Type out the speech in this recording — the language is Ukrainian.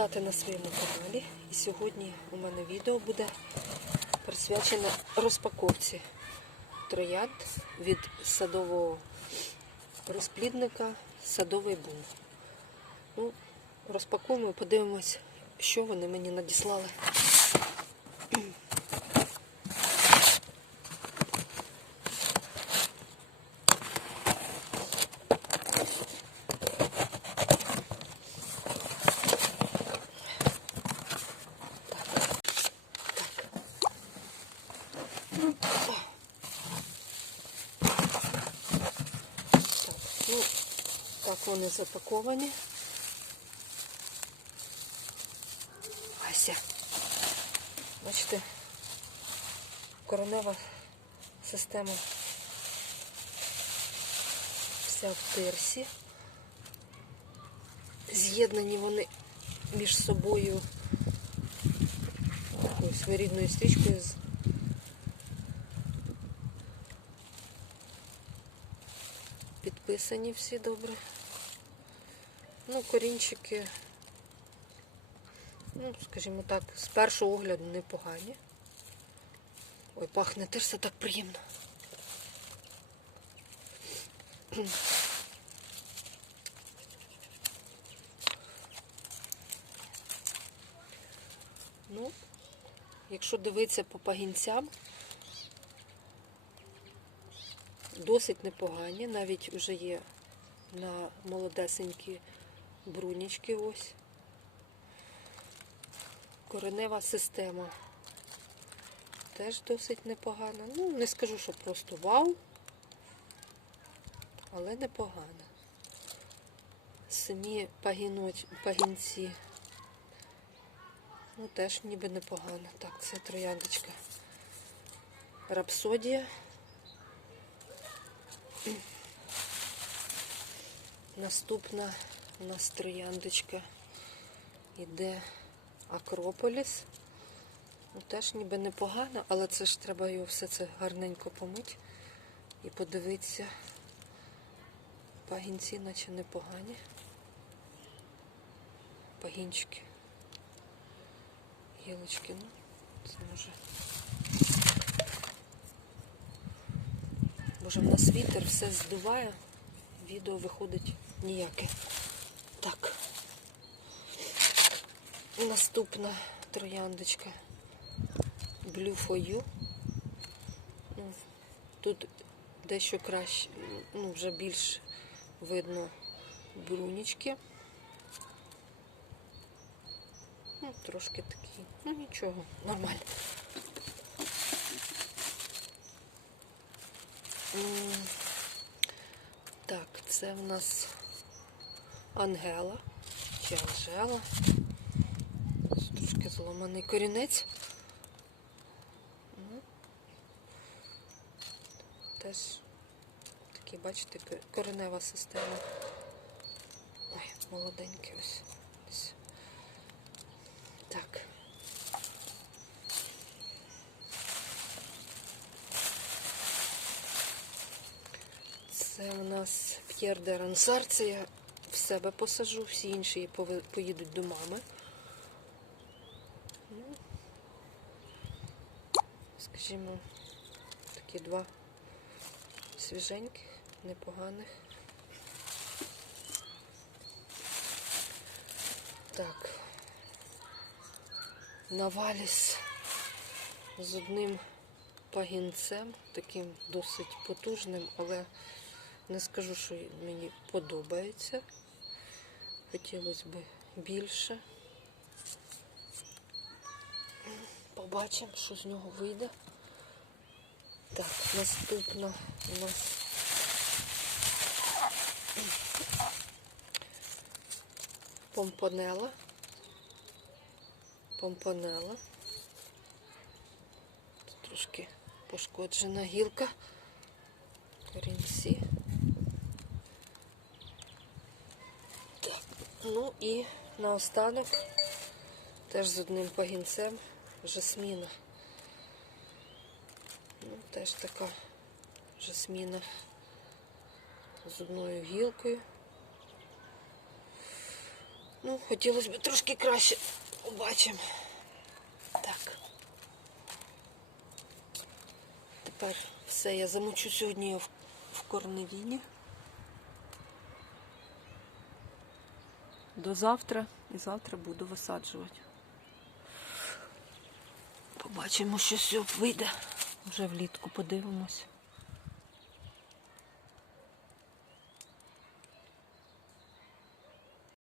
на своєму каналі. І сьогодні у мене відео буде присвячене розпаковці троянд від садового розплідника Садовий бум. Ну, розпакуємо і подивимось, що вони мені надіслали. Так, ну, так вони запаковані. Ася. Бачите, коронева система вся в тирсі. З'єднані вони між собою такою своєрідною стрічкою з підписані всі добре. Ну, корінчики, ну, скажімо так, з першого огляду непогані. Ой, пахне теж все так приємно. Ну, якщо дивитися по пагінцям, досить непогані. Навіть вже є на молодесенькі брунічки ось. Коренева система теж досить непогана. Ну, не скажу, що просто вау, але непогана. Самі пагінці, ну теж ніби непогано. Так, це трояндочка. Рапсодія. Наступна у нас трояндочка іде Акрополіс. Ну, теж ніби непогано, але це ж треба його все це гарненько помити і подивитися. Пагінці наче непогані. Пагінчики. Гілочки, ну, це може. Боже, в нас вітер все здуває, відео виходить ніяке. Так. Наступна трояндочка Blue for You. Ну, Тут дещо краще, ну, вже більш видно брунічки. Ну, трошки такі. Ну нічого, нормально. Так, це в нас Ангела чи Анжела. Трошки зламаний корінець. Ну, Теж такі, бачите, коренева система. Ой, молоденький ось. Так. Це у нас П'єр де Рансар. Це я в себе посажу, всі інші поїдуть до мами. Ну, скажімо, такі два свіженьких, непоганих. Так. Наваліс з одним пагінцем, таким досить потужним, але не скажу, що мені подобається. Хотілося б більше. Побачимо, що з нього вийде. Так, наступна у нас помпонела. Помпонела. Тут трошки пошкоджена гілка. Корінці. Так, ну і наостанок теж з одним пагінцем жасміна. Ну, теж така жасміна з одною гілкою. Ну, хотілося б трошки краще Побачимо. Так. Тепер все, я замочу сьогодні в корневіні. До завтра і завтра буду висаджувати. Побачимо, що все вийде. Вже влітку подивимось.